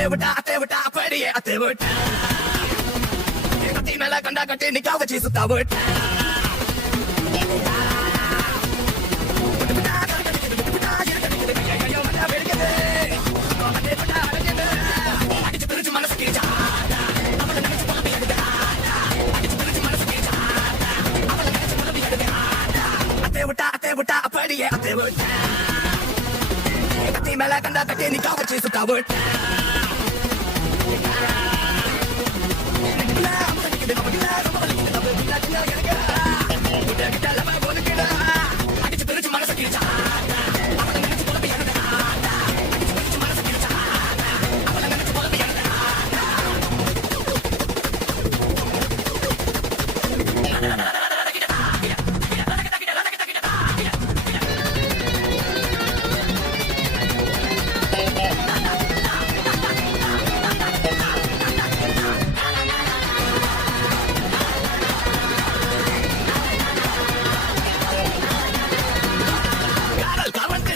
అతేవట అతేవట పడియే అతేవట కత్తి నెల కండ కట్టి నికావ చేస్తావట పడియే అతేవట కత్తి మెల కండ కట్టి నికావ చేస్తావట Now,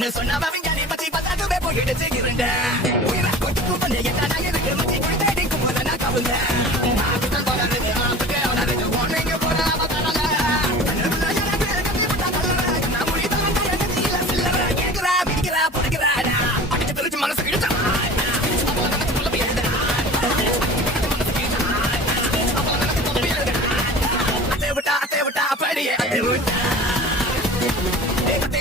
வந்து சொன்னவா விஞ்ஞானி பத்தி பத்தாதுவே போயிடுச்சு இருந்தேன் உயிரை கொட்டு வந்து எட்டானா இருக்கு மச்சி குடித்தே நிற்கும் போது நான் கவுந்தேன் They were down.